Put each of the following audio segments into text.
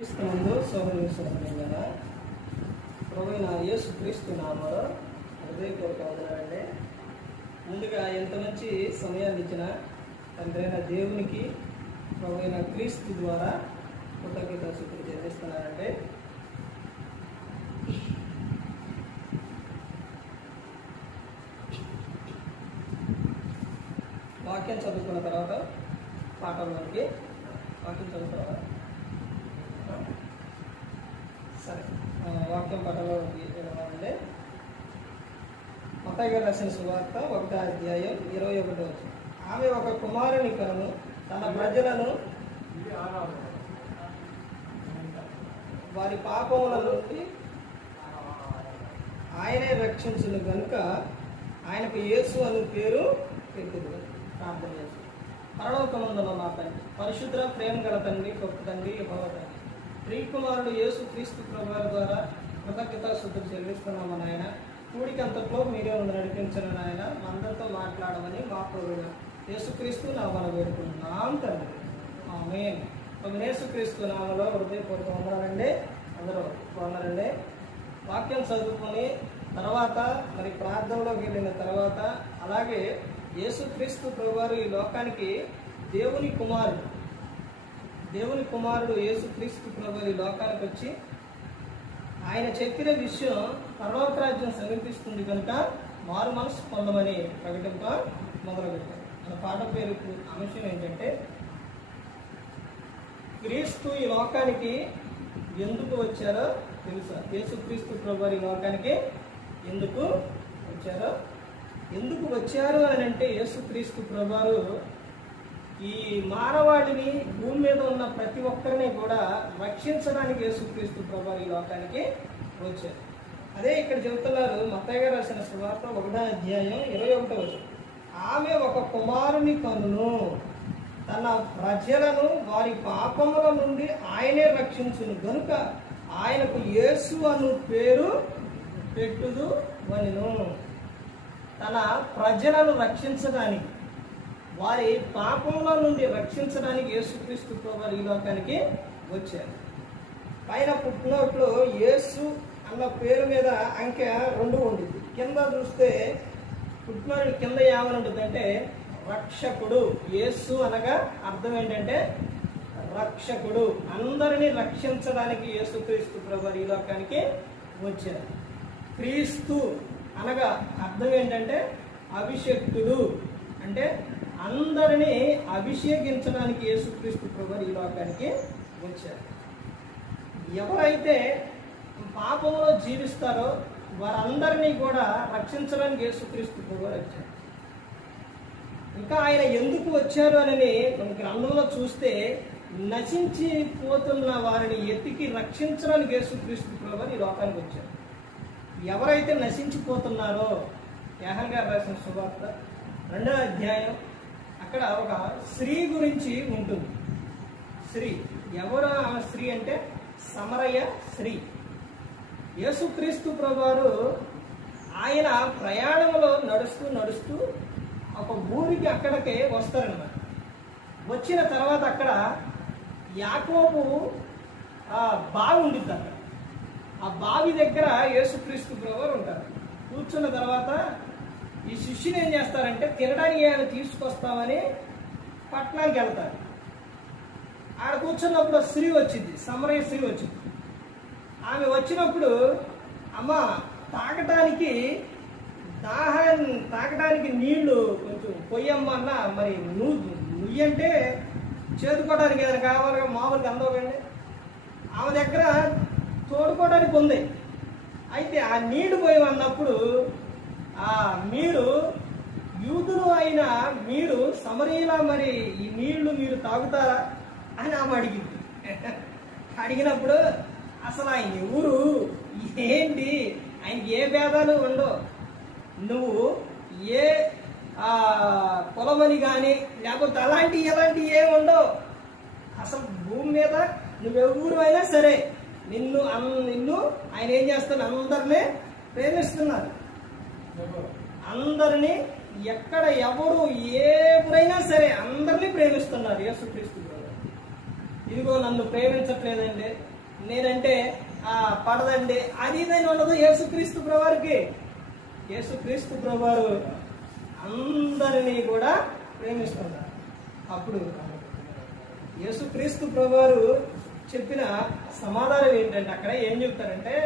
క్రీస్తునందు సోదరులారా, ప్రభువైన యేసు క్రీస్తు నామములో హృదయపూర్వక వందనాలండి. ముందుగా ఎంత మంచి సమయాన్ని ఇచ్చిన తండ్రి అయిన దేవునికి ప్రభువైన క్రీస్తు ద్వారా కృతజ్ఞతాస్తుతులు చెల్లిస్తున్నానండి. వాక్యం చదువుకున్న తర్వాత పాఠంలోనికి వాక్యం చదువుకోవాలి. సరే, వాక్యం పఠంలోకి వెళ్ళాలంటే మత్తయి గారు రాసిన సువార్త 1వ అధ్యాయం 21వ వచనం. ఆమె ఒక కుమారుని కను తన ప్రజలను వారి పాపముల నుండి ఆయనే రక్షించును కనుక ఆయనకు యేసు అను పేరు పెట్టింది. ప్రార్థన చేసి పరలోకమందున్న మా తండ్రి, పరిశుద్ధ ప్రేమ గల తండ్రి, గొప్ప తండ్రి, యెహోవా తండ్రి, ప్రియకుమారుడు యేసు క్రీస్తు ప్రభువారి ద్వారా కృతజ్ఞతాస్తుతులు చెల్లిస్తున్నాము నాయన. కూడికంతట్లో మీరే నడిపించను నాయన. అందరితో మాట్లాడమని మా ప్రభువైన యేసుక్రీస్తు నామమున వేడుకుంటున్నాం తండ్రి, ఆమేన్. యేసుక్రీస్తు నామములో హృదయపూర్వక వందనాలండి. అందరూ బాగున్నారండి. వాక్యం చదువుకొని తర్వాత మరి ప్రార్థనలోకి వెళ్ళిన తర్వాత అలాగే యేసుక్రీస్తు ప్రభువారు ఈ లోకానికి దేవుని కుమారుడు యేసుక్రీస్తు ప్రభువారు ఈ లోకానికి వచ్చి ఆయన చెప్పిన విషయం పరలోక రాజ్యం సమీపిస్తుంది కనుక మారు మనసు పొందమని ప్రకటింప మొదలుపెట్టారు. మన పాట పేరు అంశం ఏంటంటే క్రీస్తు ఈ లోకానికి ఎందుకు వచ్చారో తెలుసా? యేసుక్రీస్తు ప్రభువారు ఈ లోకానికి ఎందుకు వచ్చారు అని అంటే యేసుక్రీస్తు ప్రభువారు ఈ మానవాళిని భూమి మీద ఉన్న ప్రతి ఒక్కరిని కూడా రక్షించడానికి యేసుక్రీస్తు ప్రభువారు ఈ లోకానికి వచ్చారు. అదే ఇక్కడ చెబుతున్నారు మత్తయి గారు రాసిన సువార్త 1వ అధ్యాయం 21వ వచనం. ఆమె ఒక కుమారుని కనును తన ప్రజలను వారి పాపముల నుండి ఆయనే రక్షించును గనుక ఆయనకు యేసు అను పేరు పెట్టుదు వలెను. తన ప్రజలను రక్షించడానికి, వారి పాపముల నుండి రక్షించడానికి యేసుక్రీస్తు ప్రభువారు ఈ లోకానికి వచ్చారు. పైన పుట్టినట్లు యేసు అన్న పేరు మీద అంకె 2 ఉండింది. కింద చూస్తే పుట్టినోడు కింద ఏమని ఉంటుంది అంటే రక్షకుడు. యేసు అనగా అర్థం ఏంటంటే రక్షకుడు. అందరినీ రక్షించడానికి యేసుక్రీస్తు ప్రభువారు ఈ లోకానికి వచ్చారు. క్రీస్తు అనగా అర్థం ఏంటంటే అభిషేక్తుడు, అంటే అందరినీ అభిషేకించడానికి యేసుక్రీస్తు ప్రభువారు ఈ లోకానికి వచ్చారు. ఎవరైతే పాపంలో జీవిస్తారో వారందరినీ కూడా రక్షించడానికి యేసుక్రీస్తు ప్రభువారు వచ్చారు. ఇంకా ఆయన ఎందుకు వచ్చారు అని మన గ్రంథంలో చూస్తే నశించిపోతున్న వారిని ఎత్తికి రక్షించడానికి యేసుక్రీస్తు ప్రభువారు ఈ లోకానికి వచ్చారు. ఎవరైతే నశించిపోతున్నారో, యోహాను గారు రాసిన సువార్త 2వ అధ్యాయం అక్కడ ఒక స్త్రీ గురించి ఉంటుంది. స్త్రీ ఎవరు? ఆమె స్త్రీ అంటే సమరయ స్త్రీ. యేసుక్రీస్తు ప్రభువారు ఆయన ప్రయాణంలో నడుస్తూ ఒక ఊరికి అక్కడికి వస్తారన్నమాట. వచ్చిన తర్వాత అక్కడ యాకోబు బావి ఉండిద్ది. అక్కడ ఆ బావి దగ్గర యేసుక్రీస్తు ప్రభువారు ఉంటారు. కూర్చున్న తర్వాత ఈ శిష్యుని ఏం చేస్తారంటే తినడానికి ఆయన తీసుకొస్తామని పట్టణానికి వెళ్తారు. ఆడ కూర్చున్నప్పుడు స్త్రీ వచ్చింది, సమరయ స్త్రీ వచ్చింది. ఆమె వచ్చినప్పుడు అమ్మ తాగటానికి నీళ్లు కొంచెం పొయ్యమ్మన్నా, మరి నువ్వు అంటే చేదుకోవడానికి ఏదైనా కావాలిగా, మామూలుగా అందోకండి. ఆమె దగ్గర తోడుకోవడానికి ఉంది. అయితే ఆ నీళ్లు పోయమన్నప్పుడు మీరు యూదులు అయిన మీరు సమరీలా మరి ఈ నీళ్లు మీరు తాగుతారా అని ఆమె అడిగింది. అడిగినప్పుడు అసలు ఆయన ఎవరు, ఏంటి, ఆయనకి ఏ భేదాలు ఉండవు, నువ్వు ఏ పొలమని కానీ లేకపోతే ఇలాంటి ఏమి ఉండవు, అసలు భూమి మీద నువ్వెవరు అయినా సరే నిన్ను ఆయన ఏం చేస్తాను, అందరినీ ప్రేమిస్తున్నారు. అందరినీ ఎక్కడ ఎవరు ఎవరైనా సరే అందరినీ ప్రేమిస్తున్నారు యేసుక్రీస్తు. ఇదిగో నన్ను ప్రేమించట్లేదండి, నేనంటే పడదండి, అది ఇదని ఉండదు యేసుక్రీస్తు ప్రభువారికి. యేసుక్రీస్తు ప్రభువారు అందరినీ కూడా ప్రేమిస్తున్నారు. అప్పుడు యేసుక్రీస్తు ప్రభువారు చెప్పిన సమాధానం ఏంటంటే, అక్కడ ఏం చెప్తారంటే,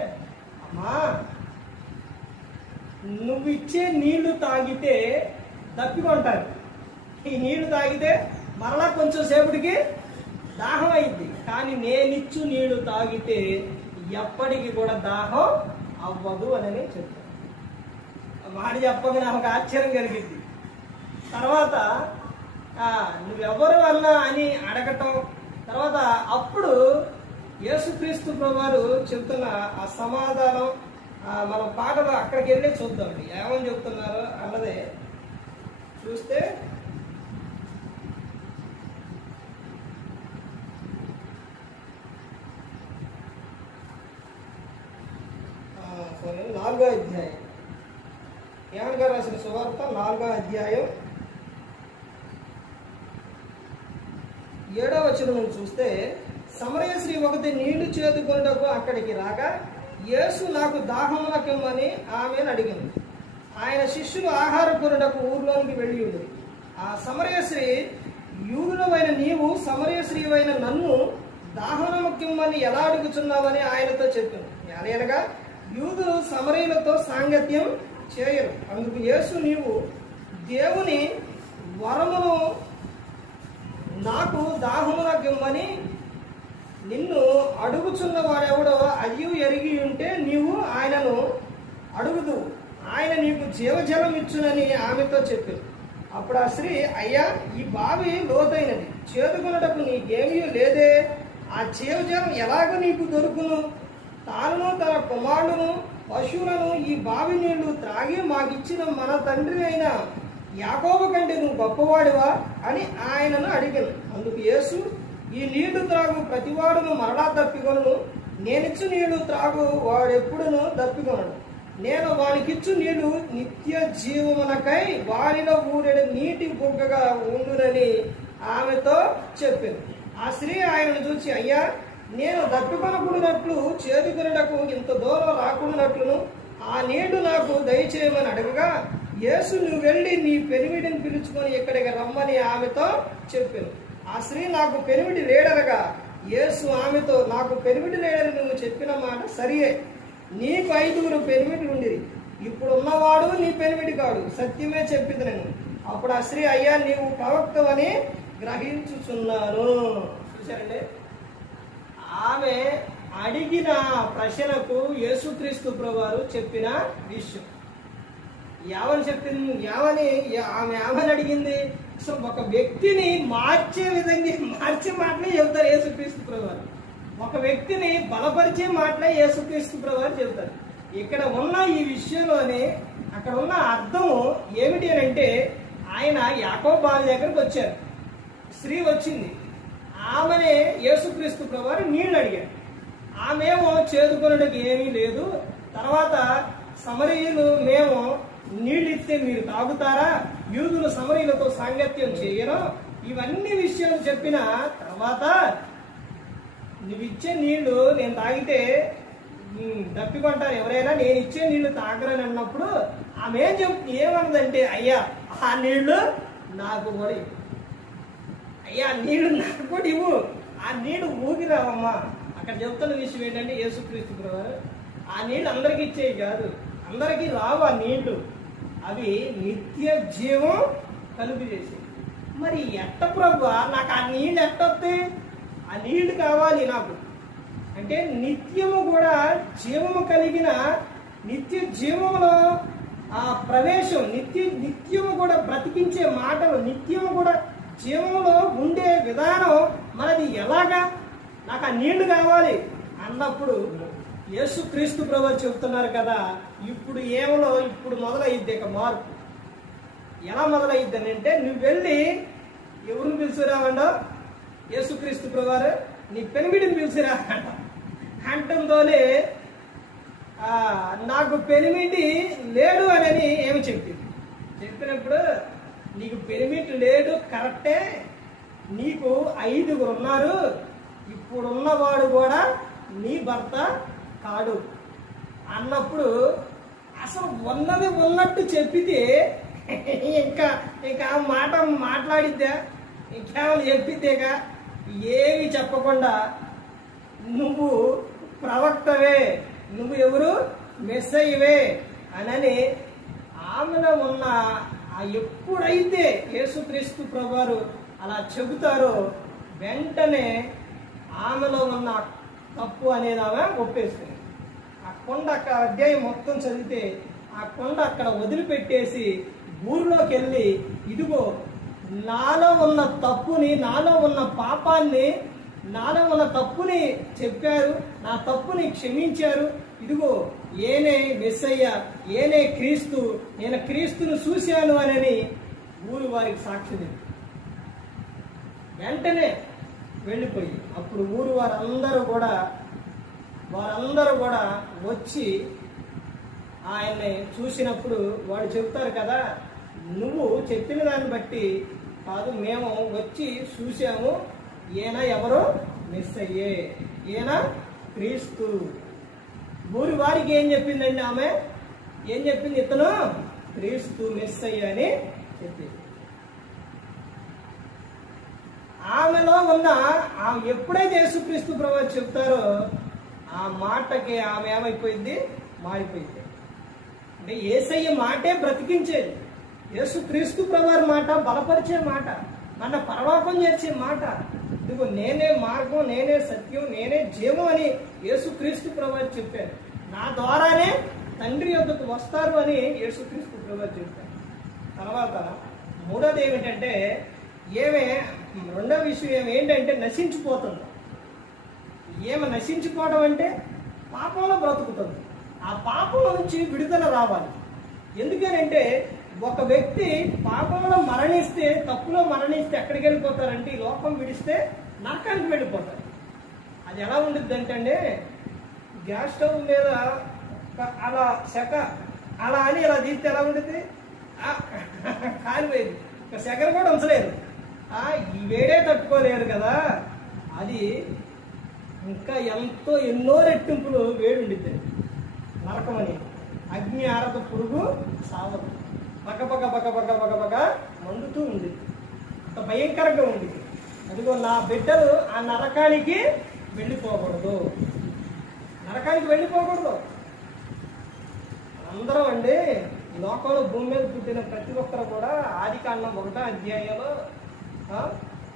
అమ్మా నువ్వు ఇచ్చే నీళ్లు తాగితే దప్పికొంటారు, ఈ నీళ్లు తాగితే మరలా కొంచెం సేపటికి దాహం అయింది, కానీ నేనిచ్చు నీళ్లు తాగితే ఎప్పటికీ కూడా దాహం అవ్వదు అని చెప్తాను. మాట చెప్పగా నాకు ఆశ్చర్యం కలిగింది. తర్వాత నువ్వెవరు అన్నా అని అడగటం, తర్వాత అప్పుడు యేసుక్రీస్తు ప్రభువారు చెప్తున్న ఆ సమాధానం మనం పాటలు అక్కడికి వెళ్ళి చూద్దామండి ఏమని చెప్తున్నారు అన్నదే చూస్తే. సరే, 4వ అధ్యాయం, యోహాను గారు రాసిన సువార్త 4వ అధ్యాయం 7వ వచనం చూస్తే, సమరయ స్త్రీ ఒకటి నీళ్లు చేదుకొనుటకు అక్కడికి రాగా యేసు నాకు దాహమునకిమ్మని ఆమెను అడిగింది. ఆయన శిష్యులు ఆహార కొనుటకు ఊర్లోనికి వెళ్ళి ఉంది. ఆ సమరయ స్త్రీ, యూదుడవైన నీవు సమరయ స్త్రీవైన నన్ను దాహమునకిమ్మని ఎలా అడుగుచున్నావని ఆయనతో చెప్పాను. అనగా యూదులు సమరయులతో సాంగత్యం చేయరు. అందుకు యేసు, నీవు దేవుని వరమును నాకు దాహమునకిమ్మని నిన్ను అడుగుచున్న వాడెవడో అయ్యూ ఎరిగి ఉంటే నీవు ఆయనను అడుగుదు, ఆయన నీకు జీవజలం ఇచ్చునని ఆమెతో చెప్పారు. అప్పుడు ఆ స్త్రీ, అయ్యా ఈ బావి లోతైనది, చేదుకొనుటకు నీకేమీ లేదే, ఆ జీవజలం ఎలాగ నీకు దొరుకును? తాను తన కుమారుడును పశువులను ఈ బావి నీళ్లు త్రాగి మాకిచ్చిన మన తండ్రి అయిన యాకోబు కంటే నువ్వు గొప్పవాడివా అని ఆయనను అడిగాను. అందుకు యేసు, ఈ నీళ్లు త్రాగు ప్రతివాడును మరలా దప్పికొను, నేనిచ్చు నీళ్లు త్రాగు వాడెప్పుడును దప్పికొనడు. నేను వానికిచ్చు నీళ్లు నిత్య జీవమునకై వారిలో ఊరెడు నీటి బుగ్గగా ఉండునని ఆమెతో చెప్పాను. ఆ స్త్రీ ఆయనను చూసి, అయ్యా నేను దప్పికొనకూడనట్లు చేదుకొనుటకు ఇంత దూరం రాకుండానట్లును ఆ నీళ్లు నాకు దయచేయమని అడగగా యేసు, నువ్వు వెళ్ళి నీ పెనిమిడిని పిలుచుకొని ఇక్కడికి రమ్మని ఆమెతో చెప్పాను. ఆ స్త్రీ, నాకు పెనిమిడి లేడనగా యేసు ఆమెతో, నాకు పెనిమిడి లేడని నువ్వు చెప్పిన మాట సరియే, నీకు 5 పెనిమిడులు ఉండిరి, ఇప్పుడు ఉన్నవాడు నీ పెనిమిడి కాడు, సత్యమే చెప్పింది నేను. అప్పుడు ఆ స్త్రీ, అయ్యా నీవు ప్రవక్తవని గ్రహించుచున్నాను. చూశారండి, ఆమె అడిగిన ప్రశ్నకు యేసుక్రీస్తు ప్రభువారు చెప్పిన విషయం. ఏమని చెప్పింది? ఆమె అడిగింది అసలు ఒక వ్యక్తిని మార్చే విధంగా మార్చే మాటలే చెబుతారు యేసుక్రీస్తు ప్రభువారు. ఒక వ్యక్తిని బలపరిచే మాటలే యేసుక్రీస్తు ప్రభువారు చెబుతారు. ఇక్కడ ఉన్న ఈ విషయంలోనే అక్కడ ఉన్న అర్థము ఏమిటి అని అంటే, ఆయన యాకోబు బావి దగ్గరకు వచ్చారు, స్త్రీ వచ్చింది, ఆమెనే యేసుక్రీస్తు ప్రభువారు నీళ్లు అడిగారు. ఆమెమో చేదుకొనడానికి ఏమీ లేదు, తర్వాత సమరయులు మేము నీళ్ళు ఇస్తే మీరు తాగుతారా, యూదులు సమరయులతో సాంగత్యం చేయరు, ఇవన్నీ విషయాలు చెప్పిన తర్వాత నువ్వు ఇచ్చే నీళ్లు నేను తాగితే దప్పికొంటారు ఎవరైనా, నేను ఇచ్చే నీళ్లు తాగరని అన్నప్పుడు ఆమె ఏమన్నదంటే, అయ్యా ఆ నీళ్లు నాకు కూడా, అయ్యా నీళ్లు నాకు కూడా ఇవ్వు, ఆ నీళ్లు ఊగిరావమ్మా. అక్కడ చెప్తున్న విషయం ఏంటంటే యేసుక్రీస్తు ప్రభువారు, ఆ నీళ్లు అందరికీ ఇచ్చేవి కాదు, అందరికీ రావు ఆ నీళ్లు, అవి నిత్య జీవం కలుగు చేసి. మరి ఎట్ట ప్రభు నాకు ఆ నీళ్ళు ఎట్టొస్తాయి? ఆ నీళ్లు కావాలి నాకు అంటే నిత్యము కూడా జీవము కలిగిన నిత్య జీవములో ఆ ప్రవేశం, నిత్యము కూడా బ్రతికించే మాటలు, నిత్యము కూడా జీవంలో ఉండే విధానం మనది ఎలాగా? నాకు ఆ నీళ్లు కావాలి అన్నప్పుడు యేసుక్రీస్తు ప్రభువు చెప్తున్నారు కదా, ఇప్పుడు ఇప్పుడు మొదలయ్యిద్ది ఇక మార్పు. ఎలా మొదలయ్యిద్ది అని అంటే, నువ్వు వెళ్ళి ఎవరిని పిలిచిరావండో, యేసుక్రీస్తు ప్రభువారు నీ పెనిమిడిని పిలిచిరా అంటంతోనే నాకు పెనిమిటి లేడు అని ఏమి చెప్పినప్పుడు, నీకు పెనిమిటి లేడు కరెక్టే, నీకు 5 ఉన్నారు, ఇప్పుడున్నవాడు కూడా నీ భర్త కాడు అన్నప్పుడు అసలు ఉన్నది ఉన్నట్టు చెప్పితే ఇంకా ఇంకా ఆ మాట మాట్లాడిద్దా, ఇంకేమైనా చెప్పిద్దేగా? ఏమి చెప్పకుండా నువ్వు ప్రవక్తవే, నువ్వు ఎవరు, మెస్సయ్యవే అని ఆమెలో ఉన్న ఎప్పుడైతే యేసుక్రీస్తు ప్రభువారు అలా చెబుతారో వెంటనే ఆమెలో ఉన్న తప్పు అనేది ఆమె ఒప్పేసుకుంది. ఆ కొండ అక్కడ అధ్యాయం మొత్తం చదివితే ఆ కొండ అక్కడ వదిలిపెట్టేసి ఊరిలోకి వెళ్ళి, ఇదిగో నాలో ఉన్న తప్పుని, నాలో ఉన్న పాపాన్ని, నాలో ఉన్న తప్పుని చెప్పారు, నా తప్పుని క్షమించారు, ఇదిగో ఏనే మెస్సయ్య, ఏనే క్రీస్తు, నేను క్రీస్తును చూశాను అని ఊరు వారికి సాక్షి వెంటనే వెళ్ళిపోయి, అప్పుడు ఊరు వారందరూ కూడా వచ్చి ఆయన్ని చూసినప్పుడు వాడు చెప్తారు కదా, నువ్వు చెప్పిన దాన్ని బట్టి కాదు, మేము వచ్చి చూసాము, ఈయన ఎవరు, మెస్సయ్యే, ఈయన క్రీస్తు. ఊరి వారికి ఏం చెప్పిందండి ఆమె? ఏం చెప్పింది? ఇతను క్రీస్తు, మెస్సయ్య అని చెప్పింది. ఆమెలో ఉన్న ఆమె ఎప్పుడైతే యేసుక్రీస్తు ప్రభువు చెప్తారో ఆ మాటకి ఆమె ఏమైపోయింది? మారిపోయింది. అంటే యేసయ్య మాటే బ్రతికించేది, యేసుక్రీస్తు ప్రభువు మాట బలపరిచే మాట, మన పరలోకం చేర్చే మాట. ఇదిగో నేనే మార్గం, నేనే సత్యం, నేనే జీవం అని యేసుక్రీస్తు ప్రభువు చెప్పారు. నా ద్వారానే తండ్రి యొద్దకు వస్తారు అని యేసుక్రీస్తు ప్రభువు చెప్పారు. తర్వాత మూడోది ఏమిటంటే, రెండో విషయం ఏంటంటే నశించిపోతుంది. నశించిపోవడం అంటే పాపంలో బ్రతుకుతుంది. ఆ పాపంలో నుంచి విడుదల రావాలి. ఎందుకనంటే ఒక వ్యక్తి పాపంలో మరణిస్తే, తప్పులో మరణిస్తే ఎక్కడికి వెళ్ళిపోతారంటే, ఈ లోకం విడిస్తే నరకానికి వెళ్ళిపోతారు. అది ఎలా ఉండిద్ది అంటే, గ్యాస్ స్టవ్ మీద అలా అలా అని ఇలా తీస్తే ఎలా ఉంటుంది? కాలిపోయింది, ఒక సెగర్ కూడా ఉంచలేదు, ఈ వేడే తట్టుకోలేరు కదా, అది ఇంకా ఎన్నో రెట్టింపులు వేడి ఉండిద్ది. నరకం అని అగ్ని ఆరత, పురుగు సావదు, బగ మండుతూ ఉండిద్ది, అంత భయంకరంగా ఉండిద్ది. అదిగో నా బిడ్డలు ఆ నరకానికి వెళ్ళిపోకూడదు, నరకానికి వెళ్ళిపోకూడదు. అందరం అండి లోకంలో భూమి మీద పుట్టిన ప్రతి ఒక్కరు కూడా ఆదికాండం 1వ అధ్యాయంలో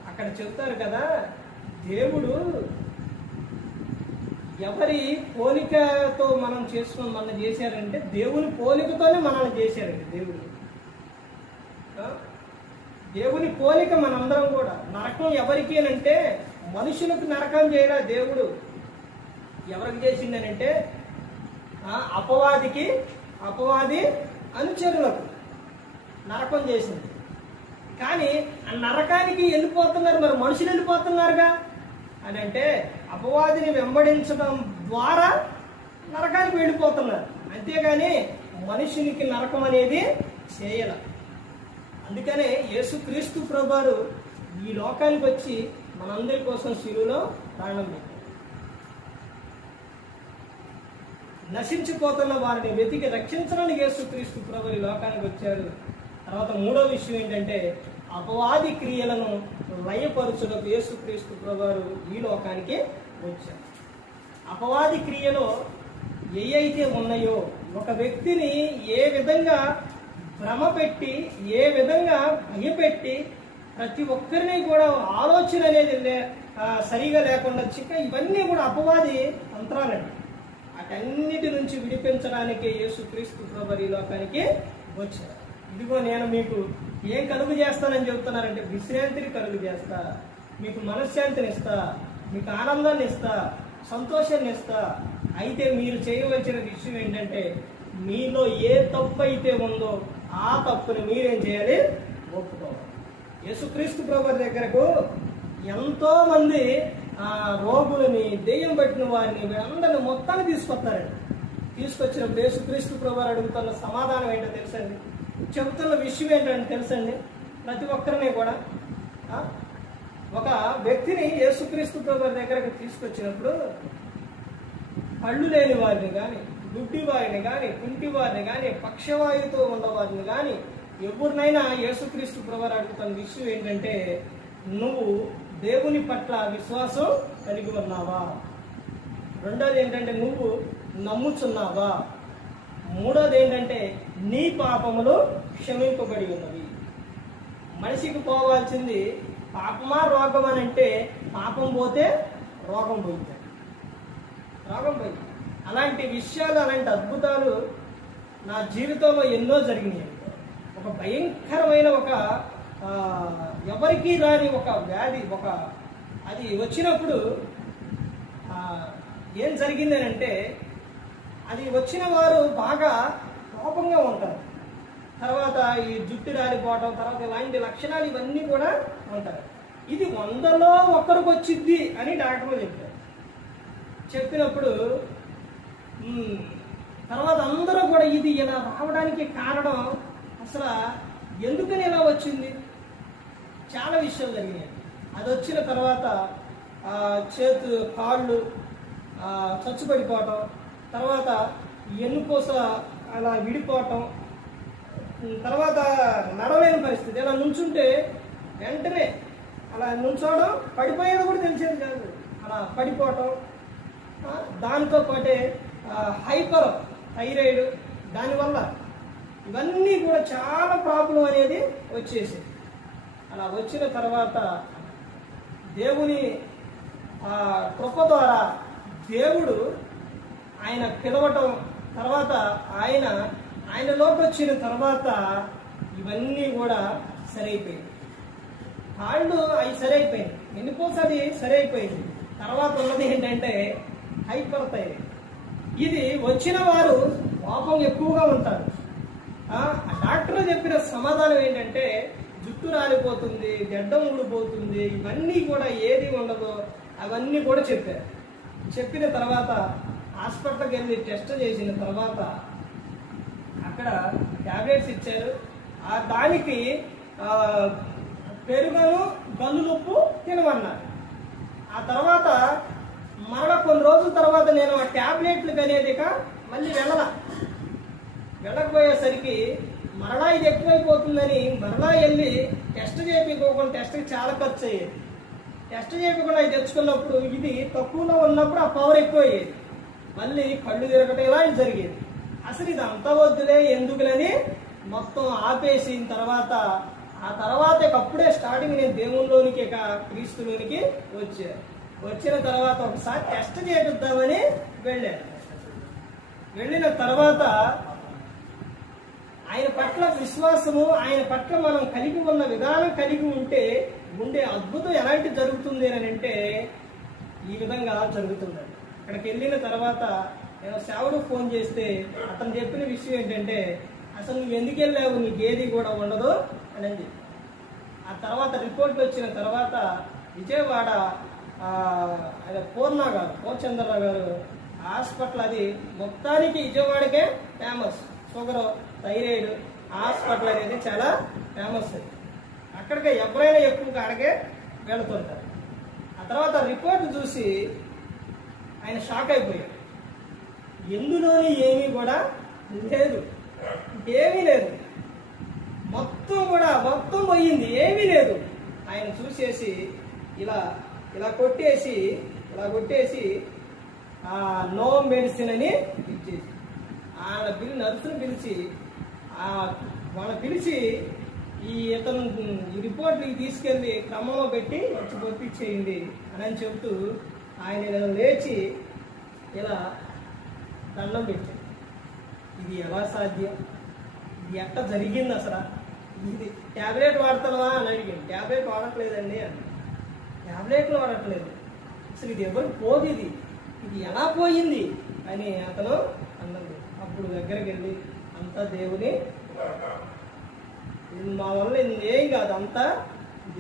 అక్కడ చెప్తారు కదా, దేవుడు ఎవరి పోలికతో మనం చేసుకుని మనం చేశారంటే, దేవుని పోలికతోనే మనల్ని చేశారండి. దేవుని పోలిక మనందరం కూడా. నరకం ఎవరికి అంటే, మనుషులకు నరకం చేయడా దేవుడు. ఎవరికి చేసిందనంటే అపవాది అనుచరులకు నరకం చేసింది. కానీ ఆ నరకానికి వెళ్ళిపోతున్నారు, మరి మనుషులు వెళ్ళిపోతున్నారుగా అని అంటే, అపవాదిని వెంబడించడం ద్వారా నరకానికి వెళ్ళిపోతున్నారు, అంతేగాని మనుషునికి నరకం అనేది చేయాల. అందుకనే యేసుక్రీస్తు ప్రభువారు ఈ లోకానికి వచ్చి మనందరి కోసం శిలువలో ప్రాణం పెట్టారు. నశించిపోతున్న వారిని వెతికి రక్షించడానికి యేసుక్రీస్తు ప్రభువు ఈ లోకానికి వచ్చారు. తర్వాత మూడో విషయం ఏంటంటే, అపవాది క్రియలను లయపరచుటకు యేసుక్రీస్తు ప్రభువారు ఈ లోకానికి వచ్చారు. అపవాది క్రియలో ఏవైతే ఉన్నాయో, ఒక వ్యక్తిని ఏ విధంగా భ్రమపెట్టి, ఏ విధంగా భయపెట్టి, ప్రతి ఒక్కరిని కూడా ఆలోచన అనేది సరిగా లేకుండా ఇవన్నీ కూడా అపవాది తంత్రాలండి. వాటన్నిటి నుంచి విడిపించడానికి యేసుక్రీస్తు ప్రభువు ఈ లోకానికి వచ్చారు. ఇదిగో నేను మీకు ఏం కలుగు చేస్తానని చెబుతున్నారంటే, విశ్రాంతిని కలుగు చేస్తా, మీకు మనశ్శాంతిని ఇస్తా, మీకు ఆనందాన్ని ఇస్తా, సంతోషాన్ని ఇస్తా. అయితే మీరు చేయవలసిన విషయం ఏంటంటే, మీలో ఏ తప్పు అయితే ఉందో ఆ తప్పుని మీరేం చేయాలి? ఒప్పుకోవాలి. యేసుక్రీస్తు ప్రభువు దగ్గరకు ఎంతో మంది రోగులని, దెయ్యం పట్టిన వారిని, అందరిని మొత్తాన్ని తీసుకొస్తారండి. తీసుకొచ్చినప్పుడు యేసుక్రీస్తు ప్రభువు అడుగుతున్న సమాధానం ఏంటో తెలుసండి, చెబుతున్న విషయం ఏంటంటే తెలుసండి, ప్రతి ఒక్కరిని కూడా ఒక వ్యక్తిని యేసుక్రీస్తు ప్రభు దగ్గరకు తీసుకొచ్చినప్పుడు కళ్ళు లేని వారిని కానీ, గుడ్డి వారిని కానీ, కుంటి వారిని కానీ, పక్షవాయువుతో ఉన్నవారిని కానీ ఎవరినైనా యేసుక్రీస్తు ప్రభు అడుగుతున్న విషయం ఏంటంటే, నువ్వు దేవుని పట్ల విశ్వాసం కలిగి ఉన్నావా? రెండోది ఏంటంటే, నువ్వు నమ్ముచున్నావా? మూడోది ఏంటంటే, నీ పాపములు క్షమింపబడి ఉన్నవి. మనిషికి పోవాల్సింది పాపమా రోగం అని అంటే, పాపం పోతే రోగం పోయింది, రోగం పోయింది. అలాంటి విషయాలు, అలాంటి అద్భుతాలు నా జీవితంలో ఎన్నో జరిగినాయి. ఒక భయంకరమైన ఒక ఎవరికీ రాని ఒక వ్యాధి, అది వచ్చినప్పుడు ఏం జరిగింది అని అంటే, అది వచ్చిన వారు బాగా కోపంగా ఉంటారు. తర్వాత ఈ జుట్టు రాలిపోవడం, తర్వాత ఇలాంటి లక్షణాలు ఇవన్నీ కూడా ఉంటారు. ఇది 100లో ఒకరికి వచ్చింది అని డాక్టర్లు చెప్పారు. చెప్పినప్పుడు తర్వాత అందరూ కూడా ఇది ఇలా రావడానికి కారణం అసలు ఎందుకని ఇలా వచ్చింది, చాలా విషయాలు జరిగినాయి. అది వచ్చిన తర్వాత కాళ్ళు చచ్చుపడిపోవటం, తర్వాత ఎన్నుకోస అలా విడిపోవటం, తర్వాత నడవలేని పరిస్థితి. ఇలా నుంచుంటే వెంటనే అలా నుంచోవడం, పడిపోయేది కూడా తెలిసేది కాదు, అలా పడిపోవటం. దానితో పాటే హైపర్ థైరాయిడ్, దానివల్ల ఇవన్నీ కూడా చాలా ప్రాబ్లం అనేది వచ్చేసి, అలా వచ్చిన తర్వాత దేవుని కృప ద్వారా దేవుడు ఆయన పిలవటం, తర్వాత ఆయనలోకి వచ్చిన తర్వాత ఇవన్నీ కూడా సరైపోయింది. కాళ్ళు అవి సరైపోయింది, ఎన్నికోసారి సరైపోయింది. తర్వాత ఉన్నది ఏంటంటే హైపర్ థైరాయిడ్. ఇది వచ్చిన వారు కోపం ఎక్కువగా ఉంటారు. డాక్టర్ చెప్పిన సమాధానం ఏంటంటే, జుట్టు రాలిపోతుంది, గడ్డం ఊడిపోతుంది, ఇవన్నీ కూడా ఏది ఉండదో అవన్నీ కూడా చెప్పారు. చెప్పిన తర్వాత హాస్పిటల్కి వెళ్ళి టెస్ట్ చేసిన తర్వాత అక్కడ ట్యాబ్లెట్స్ ఇచ్చారు. దానికి పెరుగును గల్లులుప్పు తినమన్నారు. ఆ తర్వాత మరలా కొన్ని రోజుల తర్వాత నేను ఆ ట్యాబ్లెట్లకు అనేది మళ్ళీ వెళ్ళకపోయేసరికి మరలా ఇది ఎక్కువైపోతుందని మరలా వెళ్ళి టెస్ట్ చేయించుకోకుండా, టెస్ట్కి చాలా ఖర్చు అయ్యేది. టెస్ట్ చేయకుండా ఇది తెచ్చుకున్నప్పుడు ఇది తక్కువలో ఉన్నప్పుడు ఆ పవర్ ఎక్కువ అయ్యేది, మళ్ళీ కళ్ళు తిరగటం ఇలాంటి జరిగేది. అసలు ఇది అంత వద్దులే ఎందుకులని మొత్తం ఆపేసిన తర్వాత, ఆ తర్వాత అప్పుడే స్టార్టింగ్ నేను దేవునిలోనికి క్రీస్తులోనికి వచ్చిన తర్వాత ఒకసారి టెస్ట్ చేపిద్దామని వెళ్ళిన తర్వాత ఆయన పట్ల విశ్వాసము, ఆయన పట్ల మనం కలిగి ఉన్న విధానం కలిగి ఉంటే ఉండే అద్భుతం ఎలాంటి జరుగుతుంది అని అంటే ఈ విధంగా జరుగుతుందండి. అక్కడికి వెళ్ళిన తర్వాత నేను సేవకు ఫోన్ చేస్తే అతను చెప్పిన విషయం ఏంటంటే, అసలు నువ్వు ఎందుకు వెళ్ళావు, నీకు ఏది కూడా ఉండదు అని. ఆ తర్వాత రిపోర్ట్ వచ్చిన తర్వాత విజయవాడ పూర్ణచంద్రరావు గారు హాస్పిటల్, అది మొత్తానికి విజయవాడకే ఫేమస్, షుగర్ థైరాయిడ్ హాస్పిటల్ అనేది చాలా ఫేమస్. అక్కడికే ఎవరైనా ఎక్కువగా అక్కడికే వెళుతుంటారు. ఆ తర్వాత రిపోర్ట్ చూసి ఆయన షాక్ అయిపోయాడు. ఎందులోని ఏమీ కూడా లేదు, ఏమీ లేదు, మొత్తం పోయింది, ఏమీ లేదు. ఆయన చూసేసి ఇలా కొట్టేసి నో మెడిసిన్ అని ఇచ్చేసి నర్సును పిలిచి ఇతను ఈ రిపోర్ట్కి తీసుకెళ్ళి క్రమంలో పెట్టి వచ్చి పంపించేయండి అని చెబుతూ ఆయన లేచి ఇలా దండం పెట్టాడు. ఇది ఎలా సాధ్యం, ఇది ఎట్లా జరిగింది, అసలు ఇది ట్యాబ్లెట్ వాడతావా అని అడిగాను. ట్యాబ్లెట్ వాడట్లేదండి అని. ట్యాబ్లెట్లు వాడట్లేదు, అసలు ఇది ఎవరికి పోదు, ఇది ఎలా పోయింది అని అతను అన్నది. అప్పుడు దగ్గరికి వెళ్ళి అంతా దేవుని, మా వల్ల ఏం కాదు, అంతా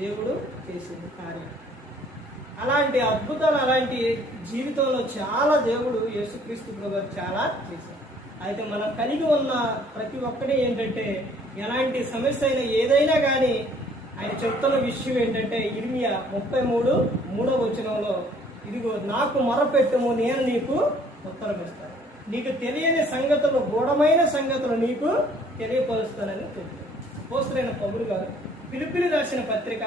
దేవుడు చేసింది కార్యం. అలాంటి అద్భుతాలు, అలాంటి జీవితంలో చాలా దేవుడు యేసుక్రీస్తు ప్రభు చాలా చేశారు. అయితే మనం కలిగి ఉన్న ప్రతి ఒక్కటి ఏంటంటే, ఎలాంటి సమస్య అయినా ఏదైనా కానీ ఆయన చెప్తున్న విషయం ఏంటంటే ఇర్మియా 33:3 ఇదిగో నాకు మొరపెట్టుము, నేను నీకు ఉత్తరం ఇస్తాను, నీకు తెలియని సంగతులు, గూఢమైన సంగతులు నీకు తెలియపరుస్తానని చెప్తాను. అపోస్తలుడైన పౌలు గారు ఫిలిప్పీలు రాసిన పత్రిక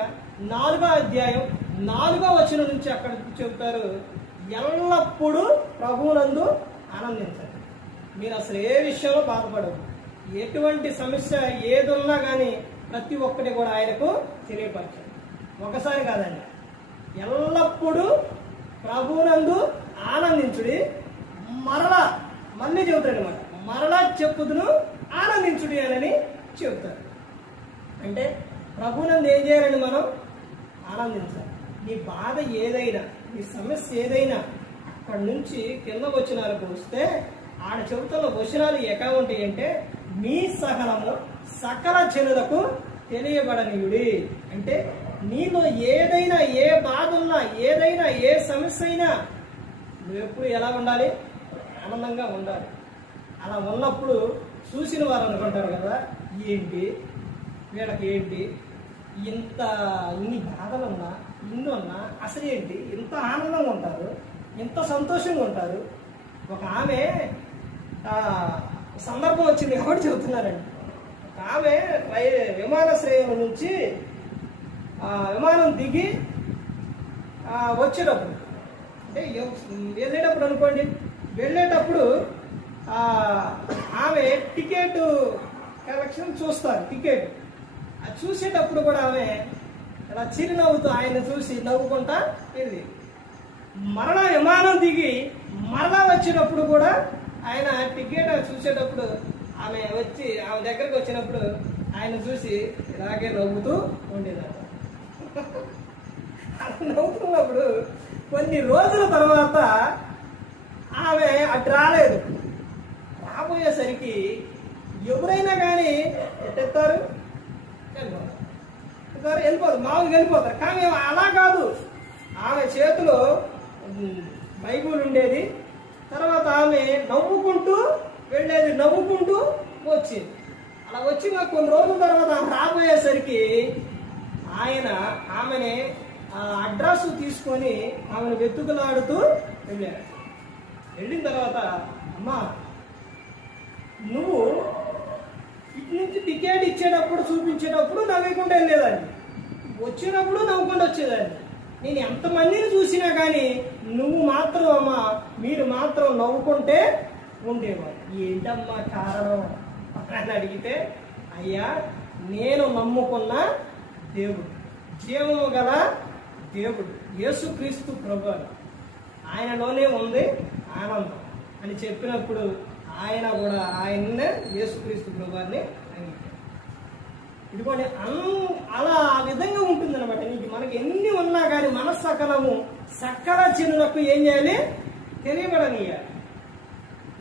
4వ అధ్యాయం 4వ వచనం నుంచి అక్కడ చెబుతారు, ఎల్లప్పుడూ ప్రభువునందు ఆనందించండి. మీరు అసలు ఏ విషయంలో బాధపడదు, ఎటువంటి సమస్య ఏదున్నా కానీ ప్రతి ఒక్కటి కూడా ఆయనకు తెలియపరచండి. ఒకసారి కాదండి, ఎల్లప్పుడూ ప్రభువునందు ఆనందించుడి, మళ్ళీ చెబుతాడు అనమాట, మరలా చెప్పుదును ఆనందించుడి అని చెబుతాడు. అంటే ప్రభువునందు ఏం చేయాలండి? మనం ఆనందించాలి. నీ బాధ ఏదైనా, నీ సమస్య ఏదైనా అక్కడి నుంచి కింద వచనాలకు వస్తే ఆడ చెబుతున్న వచనాలు ఎక్కడ ఉంటాయి అంటే, మీ సహనము సకల జనులకు తెలియబడనీయుడి. అంటే నీలో ఏదైనా, ఏ బాధ ఉన్నా, ఏదైనా ఏ సమస్య అయినా నువ్వు ఎప్పుడు ఎలా ఉండాలి? ఆనందంగా ఉండాలి. అలా ఉన్నప్పుడు చూసిన వారు అనుకుంటారు కదా, ఏంటి వీళ్ళకి ఏంటి ఇన్ని బాధలున్నా, ఇన్నున్నా అసలు ఏంటి ఇంత ఆనందంగా ఉంటారు, ఇంత సంతోషంగా ఉంటారు. ఒక ఆమె సందర్భం వచ్చింది కాబట్టి చెబుతున్నారండి. ఒక ఆమె విమానాశ్రయం నుంచి విమానం దిగి వచ్చేటప్పుడు, అంటే వెళ్ళేటప్పుడు అనుకోండి, వెళ్ళేటప్పుడు ఆమె టికెట్ కలెక్షన్ చూస్తారు. టికెట్ అది చూసేటప్పుడు కూడా ఆమె అలా చిరునవ్వుతూ ఆయన చూసి నవ్వుకుంటా వెళ్ళి, మరలా విమానం దిగి మరలా వచ్చేటప్పుడు కూడా ఆయన టికెట్ చూసేటప్పుడు ఆమె దగ్గరికి వచ్చినప్పుడు ఆయన చూసి ఇలాగే నవ్వుతూ ఉండేదట. నవ్వుతున్నప్పుడు కొన్ని రోజుల తర్వాత ఆమె అటు రాలేదు. రాబోయేసరికి ఎవరైనా కానీ ఎట్టెత్తారు, వెళ్ళిపోతారు, మామూలుగా వెళ్ళిపోతారు. కానీ అలా కాదు, ఆమె చేతిలో బైబుల్ ఉండేది. తర్వాత ఆమె నవ్వుకుంటూ వెళ్ళేది, నవ్వుకుంటూ వచ్చేది. అలా వచ్చి నాకు కొన్ని రోజుల తర్వాత రాబోయేసరికి ఆయన ఆమెని అడ్రస్ తీసుకొని ఆమెను వెతుకులాడుతూ వెళ్ళాడు. వెళ్ళిన తర్వాత, అమ్మా నువ్వు ఇటు నుంచి టికెట్ ఇచ్చేటప్పుడు చూపించేటప్పుడు నవ్వకుండా వెళ్ళేదాన్ని, వచ్చేటప్పుడు నవ్వుకుండా వచ్చేదాన్ని. నేను ఎంతమందిని చూసినా కానీ నువ్వు మాత్రం అమ్మా, మీరు మాత్రం నవ్వుకుంటే ఉండేవారు. ఏంటమ్మా కారణం అని అడిగితే, అయ్యా నేను నమ్ముకున్న దేవుడు, జీవము గల దేవుడు యేసుక్రీస్తు ప్రభువు, ఆయనలోనే ఉంది ఆనందం అని చెప్పినప్పుడు ఆయన కూడా ఆయన్నే యేసుక్రీస్తు ప్రభువాన్ని అంగీకరించారు. ఇదిగోండి, అలా ఆ విధంగా ఉంటుందన్నమాట. నీకు మనకి ఎన్ని ఉన్నా కానీ మనస్సకలము సకల జనులకు ఏం చేయాలి? తెలియబడనియాలి.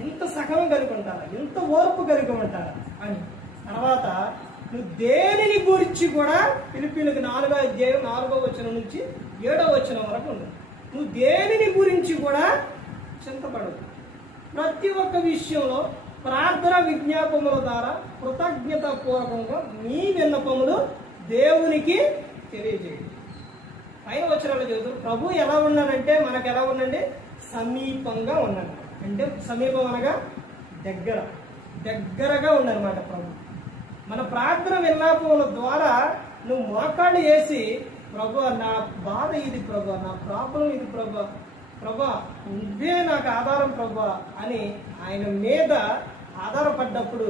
ఇంత సకలం కలిగి ఉంటారా, ఇంత ఓర్పు కలిగి ఉంటారా అని. తర్వాత నువ్వు దేనిని గురించి కూడా ఫిలిప్పీయులకు 4వ అధ్యాయం 4వ వచనం నుంచి 7వ వచనం వరకు ఉండదు. నువ్వు దేనిని గురించి కూడా చింతపడదు. ప్రతి ఒక్క విషయంలో ప్రార్థన విజ్ఞాపముల ద్వారా కృతజ్ఞత పూర్వకంగా మీ విన్నపములు దేవునికి తెలియజేయండి. పైన వచనాలు చెబుతారు, ప్రభు ఎలా ఉన్నాడంటే మనకు ఎలా ఉండండి? సమీపంగా ఉన్నాడు. అంటే సమీపం అనగా దగ్గరగా ఉండనమాట ప్రభు. మన ప్రార్థన విన్నపముల ద్వారా నువ్వు మోకాళ్ళు వేసి, ప్రభు నా బాధ ఇది, ప్రభు నా ప్రాబ్లం ఇది, ప్రభా నువ్వే నాకు ఆధారం ప్రభా అని ఆయన మీద ఆధారపడ్డప్పుడు